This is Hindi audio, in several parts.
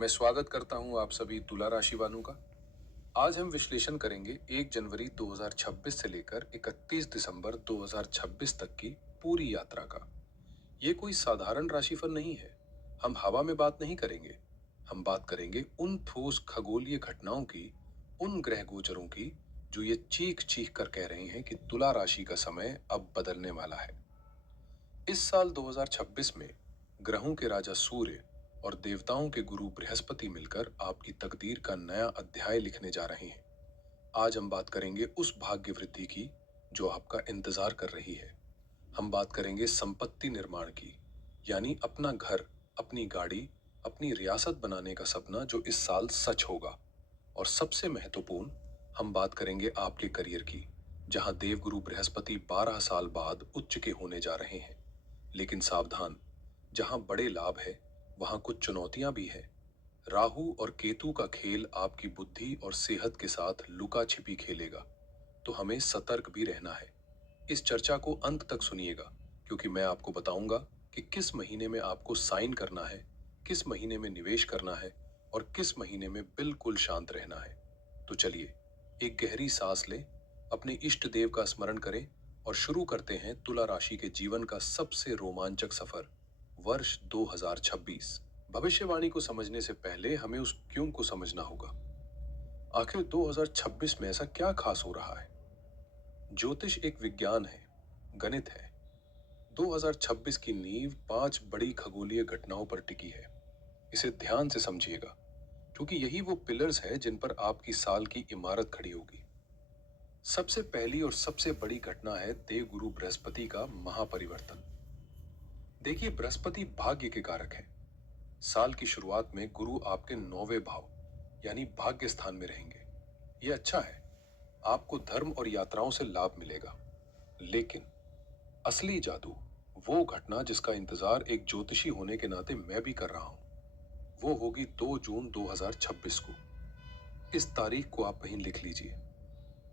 मैं स्वागत करता हूं आप सभी तुला राशि वालों का। आज हम विश्लेषण करेंगे 1 जनवरी 2026 से लेकर 31 दिसंबर 2026 तक की पूरी यात्रा का। ये कोई साधारण राशिफल नहीं है। हम हवा में बात नहीं करेंगे। हम बात करेंगे उन ठोस खगोलीय घटनाओं की, उन ग्रह गोचरों की जो ये चीख चीख कर कह रहे हैं कि तुला राशि का समय अब बदलने वाला है। इस साल 2026 में ग्रहों के राजा सूर्य और देवताओं के गुरु बृहस्पति मिलकर आपकी तकदीर का नया अध्याय लिखने जा रहे हैं। आज हम बात करेंगे उस भाग्य वृद्धि की जो आपका इंतजार कर रही है। हम बात करेंगे संपत्ति निर्माण की, यानी अपना घर, अपनी गाड़ी, अपनी रियासत बनाने का सपना जो इस साल सच होगा। और सबसे महत्वपूर्ण, हम बात करेंगे आपके करियर की, जहां देवगुरु बृहस्पति 12 साल बाद उच्च के होने जा रहे हैं। लेकिन सावधान, जहां बड़े लाभ है वहां कुछ चुनौतियां भी है। राहु और केतु का खेल आपकी बुद्धि और सेहत के साथ लुका छिपी खेलेगा, तो हमें सतर्क भी रहना है। इस चर्चा को अंत तक सुनिएगा, क्योंकि मैं आपको बताऊंगा कि किस महीने में आपको साइन करना है, किस महीने में निवेश करना है और किस महीने में बिल्कुल शांत रहना है। तो चलिए, एक गहरी सांस लें, अपने इष्ट देव का स्मरण करें और शुरू करते हैं तुला राशि के जीवन का सबसे रोमांचक सफर, वर्ष 2026। भविष्यवाणी को समझने से पहले हमें उस क्यों को समझना होगा। आखिर 2026 में ऐसा क्या खास हो रहा है। ज्योतिष एक विज्ञान है, गणित है। 2026 की नींव 5 बड़ी खगोलीय घटनाओं पर टिकी है। इसे ध्यान से समझिएगा, क्योंकि यही वो पिलर्स है जिन पर आपकी साल की इमारत खड़ी होगी। सबसे पहली और सबसे बड़ी घटना है देवगुरु बृहस्पति का महापरिवर्तन। देखिए, बृहस्पति भाग्य के कारक है। साल की शुरुआत में गुरु आपके 9वें भाव यानी भाग्य स्थान में रहेंगे। यह अच्छा है, आपको धर्म और यात्राओं से लाभ मिलेगा। लेकिन असली जादू, वो घटना जिसका इंतजार एक ज्योतिषी होने के नाते मैं भी कर रहा हूं, वो होगी 2 जून 2026 को। इस तारीख को आप कहीं लिख लीजिए।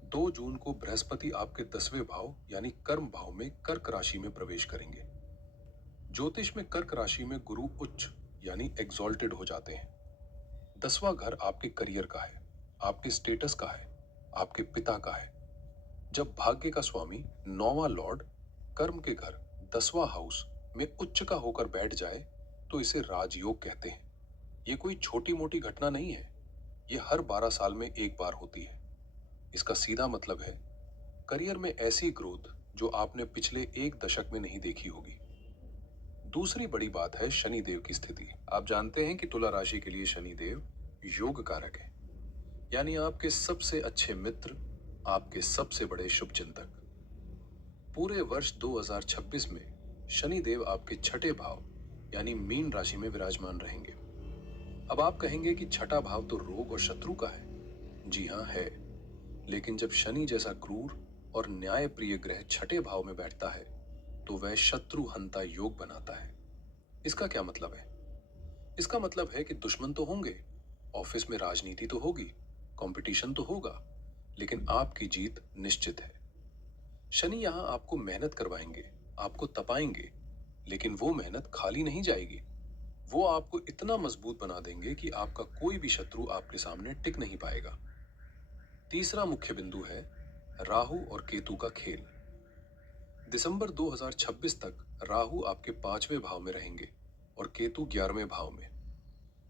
2 जून को बृहस्पति आपके 10वें भाव यानी कर्म भाव में कर्क राशि में प्रवेश करेंगे। ज्योतिष में कर्क राशि में गुरु उच्च यानी एग्जॉल्टेड हो जाते हैं। 10वां घर आपके करियर का है, आपके स्टेटस का है, आपके पिता का है। जब भाग्य का स्वामी 9वां लॉर्ड कर्म के घर 10वां हाउस में उच्च का होकर बैठ जाए, तो इसे राजयोग कहते हैं। ये कोई छोटी मोटी घटना नहीं है। ये हर 12 साल में एक बार होती है। इसका सीधा मतलब है करियर में ऐसी ग्रोथ जो आपने पिछले एक दशक में नहीं देखी होगी। दूसरी बड़ी बात है शनि देव की स्थिति। आप जानते हैं कि तुला राशि के लिए शनि देव योग कारक है, यानी आपके सबसे अच्छे मित्र, आपके सबसे बड़े शुभचिंतक। पूरे वर्ष 2026 में शनि देव आपके छठे भाव यानी मीन राशि में विराजमान रहेंगे। अब आप कहेंगे कि छठा भाव तो रोग और शत्रु का है। जी हाँ, है। लेकिन जब शनि जैसा क्रूर और न्याय प्रिय ग्रह छठे भाव में बैठता है, तो वह शत्रु हंता योग बनाता है। इसका क्या मतलब है? इसका मतलब है कि दुश्मन तो होंगे, ऑफिस में राजनीति तो होगी, कंपटीशन तो होगा, लेकिन आपकी जीत निश्चित है। शनि यहां आपको मेहनत करवाएंगे, आपको तपाएंगे, लेकिन वो मेहनत खाली नहीं जाएगी। वो आपको इतना मजबूत बना देंगे कि आपका कोई भी शत्रु आपके सामने टिक नहीं पाएगा। तीसरा मुख्य बिंदु है राहु और केतु का खेल। दिसंबर 2026 तक राहु आपके 5वें भाव में रहेंगे और केतु 11वें भाव में।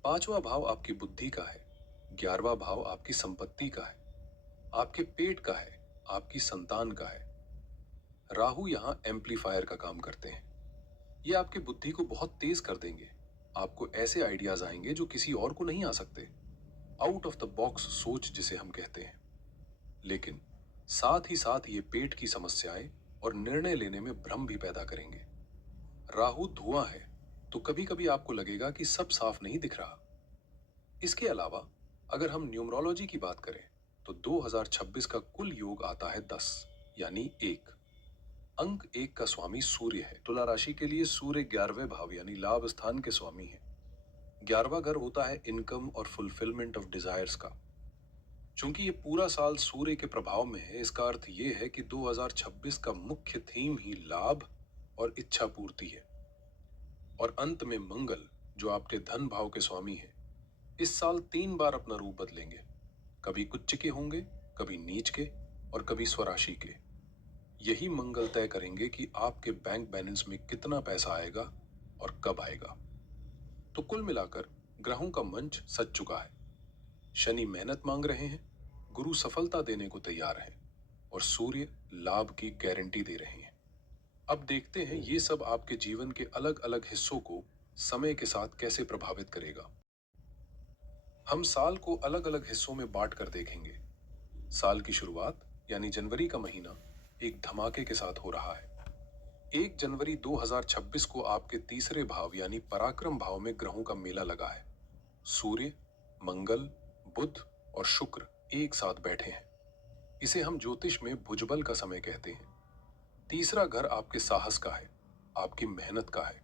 5वां भाव आपकी बुद्धि का है, 11वां भाव आपकी संपत्ति का है, आपके पेट का है, आपकी संतान का है। राहु यहां एम्पलीफायर का काम करते हैं। ये आपकी बुद्धि को बहुत तेज कर देंगे। आपको ऐसे आइडियाज आएंगे जो किसी और को नहीं आ सकते। आउट ऑफ द बॉक्स सोच जिसे हम कहते हैं। लेकिन साथ ही साथ ये पेट की समस्याएं और निर्णय लेने में भ्रम भी पैदा करेंगे। राहु धुआं है, तो कभी कभी आपको लगेगा कि सब साफ नहीं दिख रहा। इसके अलावा अगर हम न्यूमरोलॉजी की बात करें, तो 2026 का कुल योग आता है 10 यानी 1। अंक 1 का स्वामी सूर्य है। तुला राशि के लिए सूर्य 11वें भाव यानी लाभ स्थान के स्वामी है। 11वां घर होता है इनकम और फुलफिलमेंट ऑफ डिजायर्स का। चूंकि ये पूरा साल सूर्य के प्रभाव में है, इसका अर्थ ये है कि 2026 का मुख्य थीम ही लाभ और इच्छा पूर्ति है। और अंत में मंगल, जो आपके धन भाव के स्वामी है, इस साल 3 बार अपना रूप बदलेंगे। कभी उच्च के होंगे, कभी नीच के और कभी स्वराशि के। यही मंगल तय करेंगे कि आपके बैंक बैलेंस में कितना पैसा आएगा और कब आएगा। तो कुल मिलाकर ग्रहों का मंच सज चुका है। शनि मेहनत मांग रहे हैं, गुरु सफलता देने को तैयार है और सूर्य लाभ की गारंटी दे रहे हैं। अब देखते हैं ये सब आपके जीवन के अलग अलग हिस्सों को समय के साथ कैसे प्रभावित करेगा। हम साल को अलग अलग हिस्सों में बांट कर देखेंगे। साल की शुरुआत यानी जनवरी का महीना एक धमाके के साथ हो रहा है। 1 जनवरी 2026 को आपके तीसरे भाव यानी पराक्रम भाव में ग्रहों का मेला लगा है। सूर्य, मंगल, बुध और शुक्र एक साथ बैठे हैं। इसे हम ज्योतिष में भुजबल का समय कहते हैं। तीसरा घर आपके साहस का है, आपकी मेहनत का है।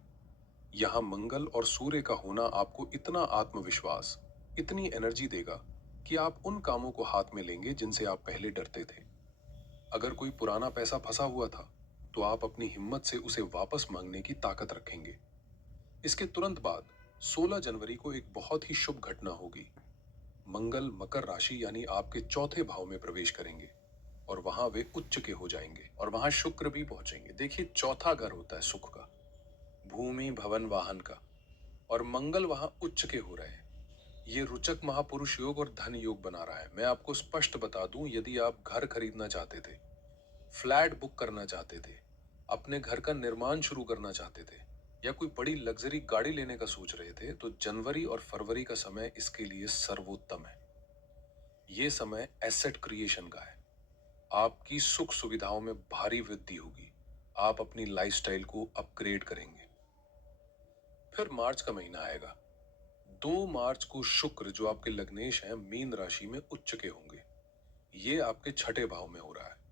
यहाँ मंगल और सूर्य का होना आपको इतना आत्मविश्वास, इतनी एनर्जी देगा कि आप उन कामों को हाथ में लेंगे जिनसे आप पहले डरते थे। अगर कोई पुराना पैसा फंसा हुआ था, तो आप अपनी हिम्मत से उसे वापस मांगने की ताकत रखेंगे। इसके तुरंत बाद 16 जनवरी को एक बहुत ही शुभ घटना होगी। मंगल मकर राशि यानी आपके चौथे भाव में प्रवेश करेंगे और वहां वे उच्च के हो जाएंगे और वहां शुक्र भी पहुंचेंगे। देखिए, चौथा घर होता है सुख का, भूमि भवन वाहन का, और मंगल वहां उच्च के हो रहे हैं। ये रुचक महापुरुष योग और धन योग बना रहा है। मैं आपको स्पष्ट बता दूं, यदि आप घर खरीदना चाहते थे, फ्लैट बुक करना चाहते थे, अपने घर का निर्माण शुरू करना चाहते थे या कोई बड़ी लग्जरी गाड़ी लेने का सोच रहे थे, तो जनवरी और फरवरी का समय इसके लिए सर्वोत्तम है। ये समय एसेट क्रिएशन का है। आपकी सुख सुविधाओं में भारी वृद्धि होगी। आप अपनी लाइफस्टाइल को अपग्रेड करेंगे। फिर मार्च का महीना आएगा। 2 मार्च को शुक्र, जो आपके लग्नेश हैं, मीन राशि में उच्च के होंगे। ये आपके छठे भाव में हो रहा है।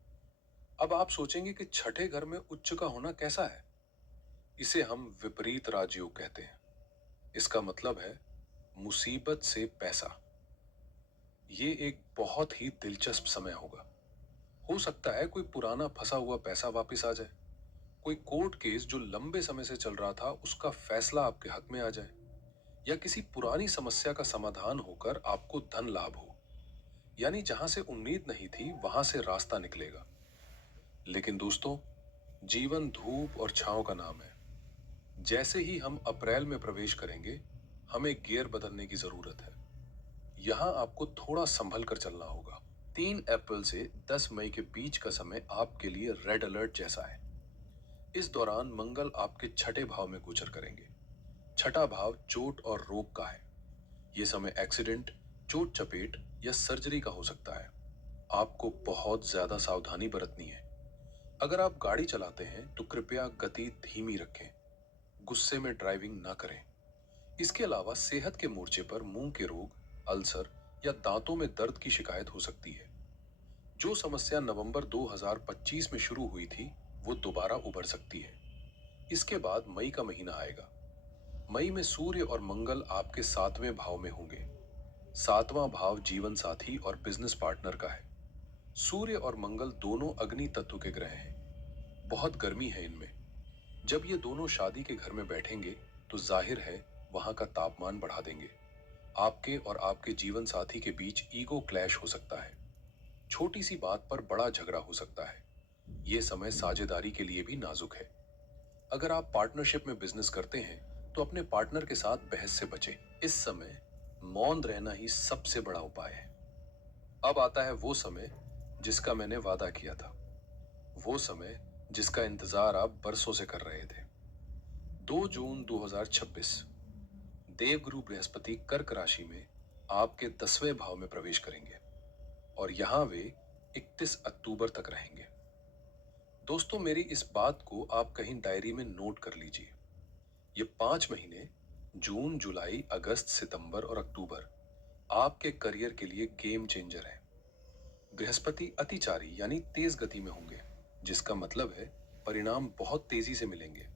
अब आप सोचेंगे कि छठे घर में उच्च का होना कैसा है। इसे हम विपरीत राजयोग कहते हैं। इसका मतलब है मुसीबत से पैसा। ये एक बहुत ही दिलचस्प समय होगा। हो सकता है कोई पुराना फंसा हुआ पैसा वापस आ जाए, कोई कोर्ट केस जो लंबे समय से चल रहा था उसका फैसला आपके हक में आ जाए, या किसी पुरानी समस्या का समाधान होकर आपको धन लाभ हो। यानी जहां से उम्मीद नहीं थी वहां से रास्ता निकलेगा। लेकिन दोस्तों, जीवन धूप और छांव का नाम है। जैसे ही हम अप्रैल में प्रवेश करेंगे, हमें गियर बदलने की जरूरत है। यहां आपको थोड़ा संभल कर चलना होगा। 3 अप्रैल से 10 मई के बीच का समय आपके लिए रेड अलर्ट जैसा है। इस दौरान मंगल आपके छठे भाव में गोचर करेंगे। छठा भाव चोट और रोग का है। यह समय एक्सीडेंट, चोट चपेट या सर्जरी का हो सकता है। आपको बहुत ज्यादा सावधानी बरतनी है। अगर आप गाड़ी चलाते हैं तो कृपया गति धीमी रखें। गुस्से में ड्राइविंग ना करें। इसके अलावा सेहत के मोर्चे पर मुंह के रोग, अल्सर या दांतों में दर्द की शिकायत हो सकती है। जो समस्या नवंबर 2025 में शुरू हुई थी, वो दोबारा उभर सकती है। इसके बाद मई का महीना आएगा। मई में सूर्य और मंगल आपके 7वें भाव में होंगे। 7वां भाव जीवन साथी और बिजनेस पार्टनर का है। सूर्य और मंगल दोनों अग्नि तत्व के ग्रह हैं। बहुत गर्मी है इनमें। जब ये दोनों शादी के घर में बैठेंगे तो जाहिर है वहां का तापमान बढ़ा देंगे। आपके और आपके जीवन साथी के बीच ईगो क्लैश हो सकता है। छोटी सी बात पर बड़ा झगड़ा हो सकता है। यह समय साझेदारी के लिए भी नाजुक है। अगर आप पार्टनरशिप में बिजनेस करते हैं तो अपने पार्टनर के साथ बहस से बचें। इस समय मौन रहना ही सबसे बड़ा उपाय है। अब आता है वो समय जिसका मैंने वादा किया था, वो समय जिसका इंतजार आप बरसों से कर रहे थे। 2 जून 2026 देवगुरु बृहस्पति कर्क राशि में आपके 10वें भाव में प्रवेश करेंगे और यहां वे 31 अक्टूबर तक रहेंगे। दोस्तों, मेरी इस बात को आप कहीं डायरी में नोट कर लीजिए। ये 5 महीने, जून, जुलाई, अगस्त, सितंबर और अक्टूबर, आपके करियर के लिए गेम चेंजर है। बृहस्पति अतिचारी यानी तेज गति में होंगे, जिसका मतलब है परिणाम बहुत तेजी से मिलेंगे।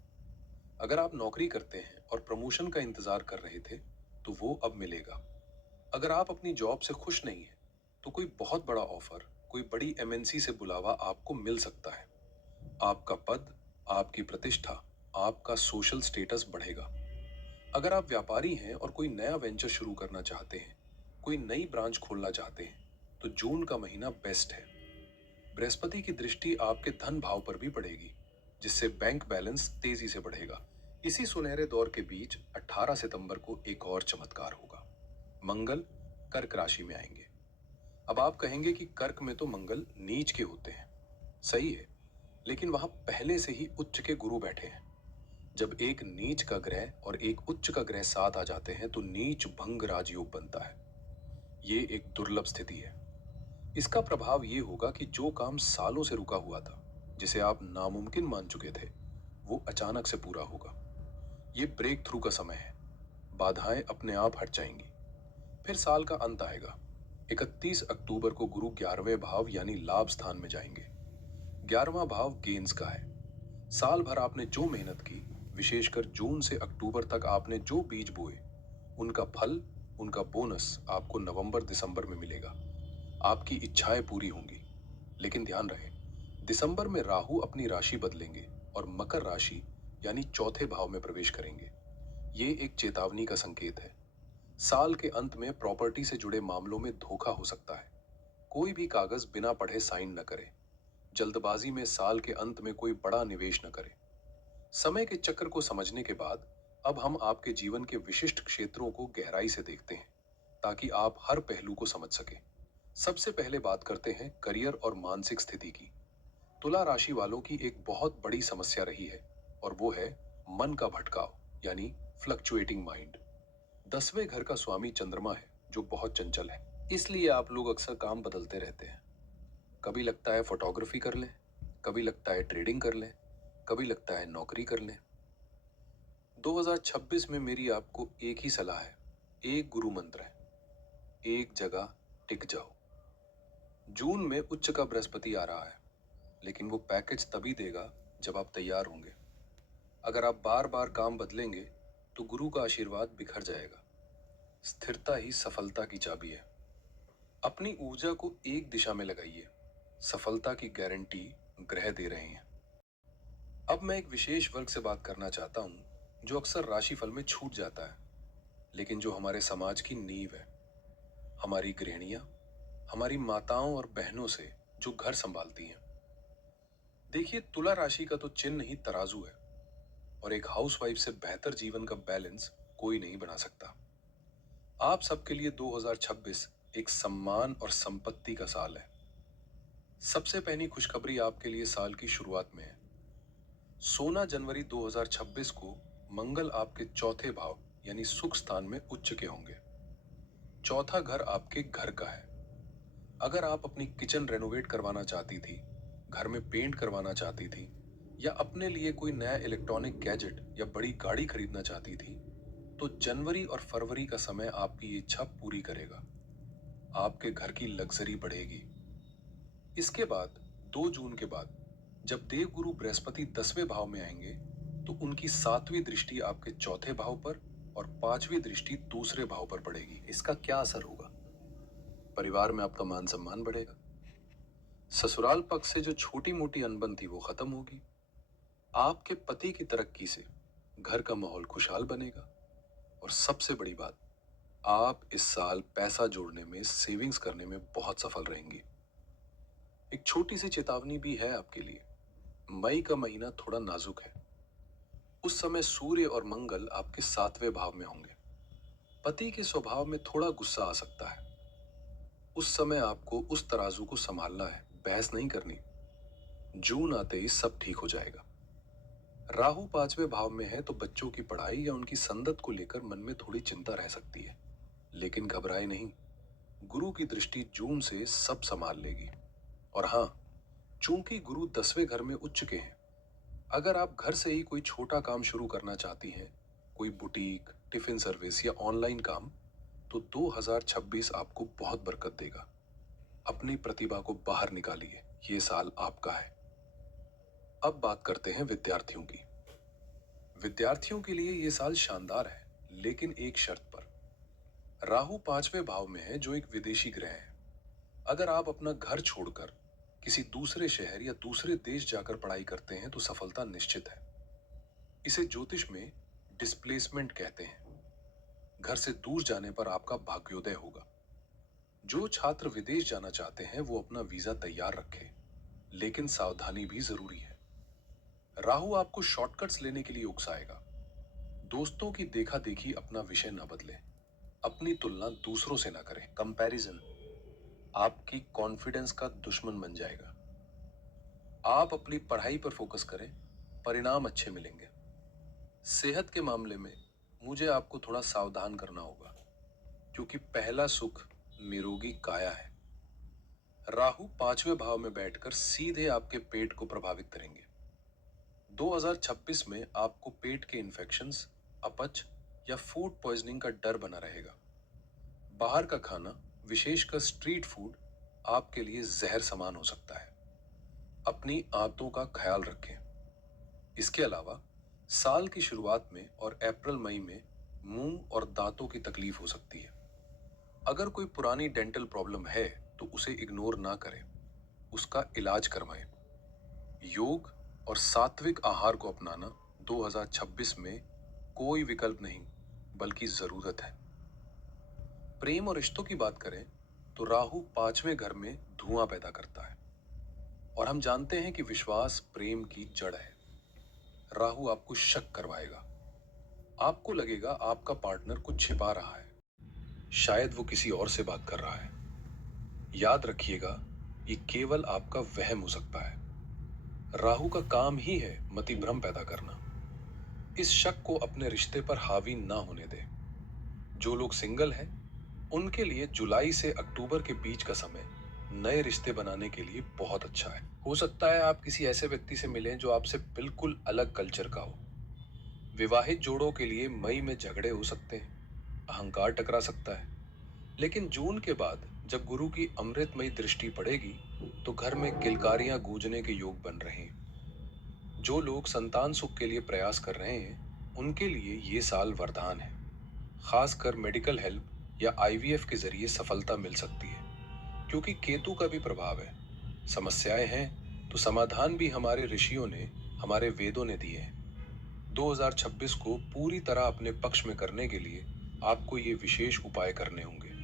अगर आप नौकरी करते हैं और प्रमोशन का इंतजार कर रहे थे, तो वो अब मिलेगा। अगर आप अपनी जॉब से खुश नहीं हैं, तो कोई बहुत बड़ा ऑफर, कोई बड़ी एमएनसी से बुलावा आपको मिल सकता है। आपका पद, आपकी प्रतिष्ठा, आपका सोशल स्टेटस बढ़ेगा। अगर आप व्यापारी हैं और कोई नया वेंचर शुरू करना चाहते हैं, कोई नई ब्रांच खोलना चाहते हैं, तो जून का महीना बेस्ट है। बृहस्पति की दृष्टि आपके धन भाव पर भी पड़ेगी, जिससे बैंक बैलेंस तेजी से बढ़ेगा। इसी सुनहरे दौर के बीच 18 सितंबर को एक और चमत्कार होगा। मंगल कर्क राशि में आएंगे। अब आप कहेंगे कि कर्क में तो मंगल नीच के होते हैं। सही है, लेकिन वहां पहले से ही उच्च के गुरु बैठे हैं। जब एक नीच का ग्रह और एक उच्च का ग्रह साथ आ जाते हैं तो नीच भंग राजयोग बनता है। ये एक दुर्लभ स्थिति है। इसका प्रभाव ये होगा कि जो काम सालों से रुका हुआ था, जिसे आप नामुमकिन मान चुके थे, वो अचानक से पूरा होगा। ये ब्रेक थ्रू का समय है। बाधाएं अपने आप हट जाएंगी। फिर साल का अंत आएगा। 31 अक्टूबर को गुरु 11वें भाव यानी लाभ स्थान में जाएंगे। 11वां भाव गेंस का है। साल भर आपने जो मेहनत की, विशेषकर जून से अक्टूबर तक आपने जो बीज बोए, उनका फल, उनका बोनस आपको नवंबर दिसंबर में मिलेगा। आपकी इच्छाएं पूरी होंगी। लेकिन ध्यान रहे, दिसंबर में राहु अपनी राशि बदलेंगे और मकर राशि यानी चौथे भाव में प्रवेश करेंगे। ये एक चेतावनी का संकेत है। साल के अंत में प्रॉपर्टी से जुड़े मामलों में धोखा हो सकता है। कोई भी कागज बिना पढ़े साइन न करें। जल्दबाजी में साल के अंत में कोई बड़ा निवेश न करें। समय के चक्र को समझने के बाद अब हम आपके जीवन के विशिष्ट क्षेत्रों को गहराई से देखते हैं, ताकि आप हर पहलू को समझ सकें। सबसे पहले बात करते हैं करियर और मानसिक स्थिति की। तुला राशि वालों की एक बहुत बड़ी समस्या रही है, और वो है मन का भटकाव यानी फ्लक्चुएटिंग माइंड। 10वें घर का स्वामी चंद्रमा है, जो बहुत चंचल है। इसलिए आप लोग अक्सर काम बदलते रहते हैं। कभी लगता है फोटोग्राफी कर लें, कभी लगता है ट्रेडिंग कर लें, कभी लगता है नौकरी कर लें। 2026 में मेरी आपको एक ही सलाह है, एक गुरु मंत्र है, एक जगह टिक जाओ। जून में उच्च का बृहस्पति आ रहा है, लेकिन वो पैकेज तभी देगा जब आप तैयार होंगे। अगर आप बार बार काम बदलेंगे तो गुरु का आशीर्वाद बिखर जाएगा। स्थिरता ही सफलता की चाबी है। अपनी ऊर्जा को एक दिशा में लगाइए। सफलता की गारंटी ग्रह दे रहे हैं। अब मैं एक विशेष वर्ग से बात करना चाहता हूं, जो अक्सर राशिफल में छूट जाता है, लेकिन जो हमारे समाज की नींव है। हमारी गृहिणियां, हमारी माताओं और बहनों से जो घर संभालती हैं। देखिए, तुला राशि का तो चिन्ह ही तराजू है, और एक हाउसवाइफ से बेहतर जीवन का बैलेंस कोई नहीं बना सकता। आप सबके लिए 2026 एक सम्मान और संपत्ति का साल है। सबसे पहली खुशखबरी आपके लिए साल की शुरुआत में है। 16 जनवरी 2026 को मंगल आपके चौथे भाव यानी सुख स्थान में उच्च के होंगे। चौथा घर आपके घर का है। अगर आप अपनी किचन रेनोवेट करवाना चाहती थी, घर में पेंट करवाना चाहती थी, या अपने लिए कोई नया इलेक्ट्रॉनिक गैजेट या बड़ी गाड़ी खरीदना चाहती थी, तो जनवरी और फरवरी का समय आपकी इच्छा पूरी करेगा। आपके घर की लग्जरी बढ़ेगी। इसके बाद 2 जून के बाद जब देवगुरु बृहस्पति 10वें भाव में आएंगे, तो उनकी 7वीं दृष्टि आपके चौथे भाव पर और 5वीं दृष्टि दूसरे भाव पर पड़ेगी। इसका क्या असर होगा? परिवार में आपका मान सम्मान बढ़ेगा। ससुराल पक्ष से जो छोटी मोटी अनबन थी वो खत्म होगी। आपके पति की तरक्की से घर का माहौल खुशहाल बनेगा। और सबसे बड़ी बात, आप इस साल पैसा जोड़ने में, सेविंग्स करने में बहुत सफल रहेंगी। एक छोटी सी चेतावनी भी है आपके लिए। मई का महीना थोड़ा नाजुक है। उस समय सूर्य और मंगल आपके 7वें भाव में होंगे। पति के स्वभाव में थोड़ा गुस्सा आ सकता है। उस समय आपको उस तराजू को संभालना है, बहस नहीं करनी। जून आते ही सब ठीक हो जाएगा। राहु 5वें भाव में है, तो बच्चों की पढ़ाई या उनकी संगत को लेकर मन में थोड़ी चिंता रह सकती है, लेकिन घबराए नहीं। गुरु की दृष्टि जून से सब संभाल लेगी। और हाँ, चूंकि गुरु 10वें घर में उच्च के हैं, अगर आप घर से ही कोई छोटा काम शुरू करना चाहती हैं, कोई बुटीक, टिफिन सर्विस या ऑनलाइन काम, तो 2026 आपको बहुत बरकत देगा। अपनी प्रतिभा को बाहर निकालिए, ये साल आपका है। अब बात करते हैं विद्यार्थियों की। विद्यार्थियों के लिए ये साल शानदार है, लेकिन एक शर्त पर। राहु 5वें भाव में है, जो एक विदेशी ग्रह है। अगर आप अपना घर छोड़कर किसी दूसरे शहर या दूसरे देश जाकर पढ़ाई करते हैं तो सफलता निश्चित है। इसे ज्योतिष में डिस्प्लेसमेंट कहते हैं। घर से दूर जाने पर आपका भाग्योदय होगा। जो छात्र विदेश जाना चाहते हैं वो अपना वीजा तैयार रखें, लेकिन सावधानी भी जरूरी है। राहु आपको शॉर्टकट्स लेने के लिए उकसाएगा। दोस्तों की देखा देखी अपना विषय न बदलें। अपनी तुलना दूसरों से ना करें। कंपैरिजन आपकी कॉन्फिडेंस का दुश्मन बन जाएगा। आप अपनी पढ़ाई पर फोकस करें, परिणाम अच्छे मिलेंगे। सेहत के मामले में मुझे आपको थोड़ा सावधान करना होगा, क्योंकि पहला सुख निरोगी काया है। राहु पांचवें भाव में बैठकर सीधे आपके पेट को प्रभावित करेंगे। 2026 में आपको पेट के इन्फेक्शंस, अपच या फूड पॉइजनिंग का डर बना रहेगा। बाहर का खाना, विशेषकर स्ट्रीट फूड, आपके लिए जहर समान हो सकता है। अपनी आंतों का ख्याल रखें। इसके अलावा साल की शुरुआत में और अप्रैल मई में मुंह और दांतों की तकलीफ हो सकती है। अगर कोई पुरानी डेंटल प्रॉब्लम है तो उसे इग्नोर ना करें, उसका इलाज करवाएं। योग और सात्विक आहार को अपनाना 2026 में कोई विकल्प नहीं, बल्कि जरूरत है। प्रेम और रिश्तों की बात करें तो राहु पांचवें घर में धुआं पैदा करता है, और हम जानते हैं कि विश्वास प्रेम की जड़ है। राहु आपको शक करवाएगा। आपको लगेगा आपका पार्टनर कुछ छिपा रहा है, शायद वो किसी और से बात कर रहा है। याद रखिएगा, ये केवल आपका वहम हो सकता है। राहु का काम ही है मति भ्रम पैदा करना। इस शक को अपने रिश्ते पर हावी ना होने दें। जो लोग सिंगल हैं, उनके लिए जुलाई से अक्टूबर के बीच का समय नए रिश्ते बनाने के लिए बहुत अच्छा है। हो सकता है आप किसी ऐसे व्यक्ति से मिलें जो आपसे बिल्कुल अलग कल्चर का हो। विवाहित जोड़ों के लिए मई में झगड़े हो सकते हैं, अहंकार टकरा सकता है, लेकिन जून के बाद जब गुरु की अमृतमयी दृष्टि पड़ेगी तो घर में किलकारियां गूंजने के योग बन रहे हैं। जो लोग संतान सुख के लिए प्रयास कर रहे हैं, उनके लिए ये साल वरदान है। खासकर मेडिकल हेल्प या आईवीएफ के जरिए सफलता मिल सकती है, क्योंकि केतु का भी प्रभाव है। समस्याएं हैं तो समाधान भी हमारे ऋषियों ने, हमारे वेदों ने दिए हैं। 2026 को पूरी तरह अपने पक्ष में करने के लिए आपको ये विशेष उपाय करने होंगे।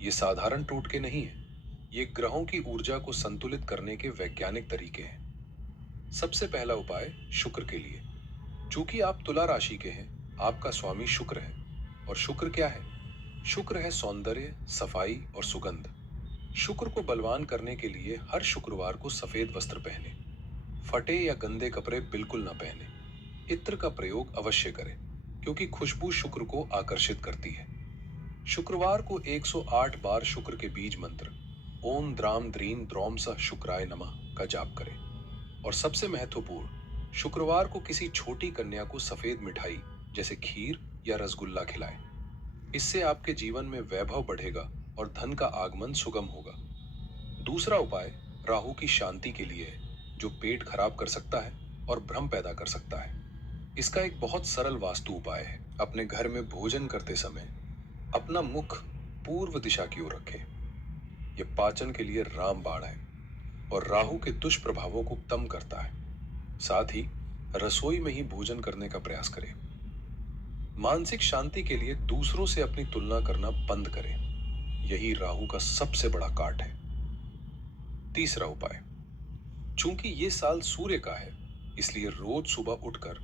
ये साधारण टोटके नहीं है, ये ग्रहों की ऊर्जा को संतुलित करने के वैज्ञानिक तरीके हैं। सबसे पहला उपाय शुक्र के लिए। चूंकि आप तुला राशि के हैं, आपका स्वामी शुक्र है। और शुक्र क्या है? शुक्र है सौंदर्य, सफाई और सुगंध। शुक्र को बलवान करने के लिए हर शुक्रवार को सफेद वस्त्र पहने। फटे या गंदे कपड़े बिल्कुल ना पहने। इत्र का प्रयोग अवश्य करें, क्योंकि खुशबू शुक्र को आकर्षित करती है। शुक्रवार को 108 बार शुक्र के बीज मंत्र ओम द्राम द्रीम द्रौम सह शुक्राय नमः का जाप करें। और सबसे महत्वपूर्ण, शुक्रवार को किसी छोटी कन्या को सफेद मिठाई जैसे खीर या रसगुल्ला खिलाएं। इससे आपके जीवन में वैभव बढ़ेगा और धन का आगमन सुगम होगा। दूसरा उपाय राहु की शांति के लिए है, जो पेट खराब कर सकता है और भ्रम पैदा कर सकता है। इसका एक बहुत सरल वास्तु उपाय है। अपने घर में भोजन करते समय अपना मुख पूर्व दिशा की ओर रखें। यह पाचन के लिए रामबाण है और राहु के दुष्प्रभावों को कम करता है। साथ ही रसोई में ही भोजन करने का प्रयास करें। मानसिक शांति के लिए दूसरों से अपनी तुलना करना बंद करें। यही राहु का सबसे बड़ा काट है। तीसरा उपाय, चूंकि ये साल सूर्य का है, इसलिए रोज सुबह उठकर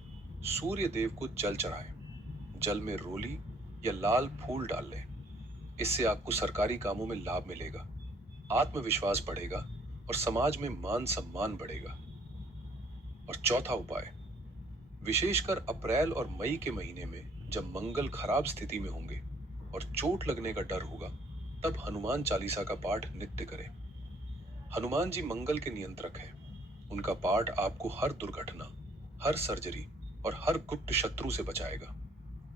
सूर्य देव को जल चढ़ाएं। जल में रोली या लाल फूल डाल लें। इससे आपको सरकारी कामों में लाभ मिलेगा, आत्मविश्वास बढ़ेगा और समाज में मान सम्मान बढ़ेगा। और चौथा उपाय, विशेषकर अप्रैल और मई के महीने में जब मंगल खराब स्थिति में होंगे और चोट लगने का डर होगा, तब हनुमान चालीसा का पाठ नित्य करें। हनुमान जी मंगल के नियंत्रक हैं। उनका पाठ आपको हर दुर्घटना, हर सर्जरी और हर गुप्त शत्रु से बचाएगा।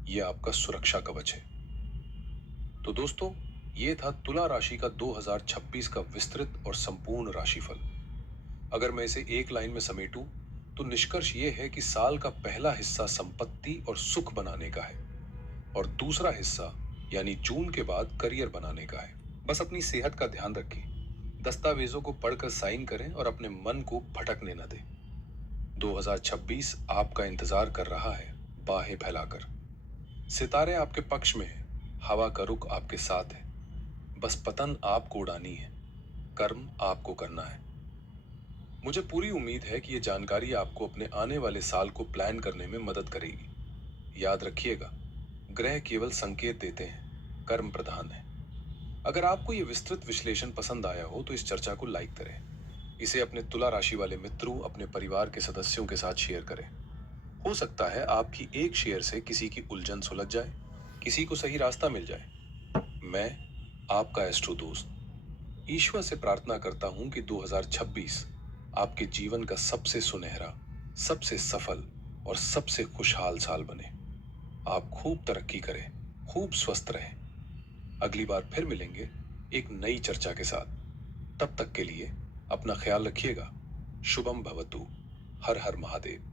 यह आपका सुरक्षा कवच है। तो दोस्तों, ये था तुला राशि का 2026 का विस्तृत और संपूर्ण राशिफल। अगर मैं इसे एक लाइन में समेटूं, तो निष्कर्ष ये है कि साल का पहला हिस्सा संपत्ति और सुख बनाने का है, और दूसरा हिस्सा यानी जून के बाद करियर बनाने का है। बस अपनी सेहत का ध्यान रखें, दस्तावेजों को पढ़कर साइन करें और अपने मन को भटकने न दें। 2026 आपका इंतजार कर रहा है, बाहें फैलाकर। सितारे आपके पक्ष में हैं, हवा का रुख आपके साथ है, बस पतन आपको उड़ानी है, कर्म आपको करना है। मुझे पूरी उम्मीद है कि ये जानकारी आपको अपने आने वाले साल को प्लान करने में मदद करेगी। याद रखिएगा, ग्रह केवल संकेत देते हैं, कर्म प्रधान है। अगर आपको ये विस्तृत विश्लेषण पसंद आया हो तो इस चर्चा को लाइक करें। इसे अपने तुला राशि वाले मित्रों, अपने परिवार के सदस्यों के साथ शेयर करें। हो सकता है आपकी एक शेयर से किसी की उलझन सुलझ जाए, किसी को सही रास्ता मिल जाए। मैं, आपका एस्ट्रो दोस्त, ईश्वर से प्रार्थना करता हूं कि 2026 आपके जीवन का सबसे सुनहरा, सबसे सफल और सबसे खुशहाल साल बने। आप खूब तरक्की करें, खूब स्वस्थ रहें। अगली बार फिर मिलेंगे एक नई चर्चा के साथ। तब तक के लिए अपना ख्याल रखिएगा। शुभम भवतु। हर हर महादेव।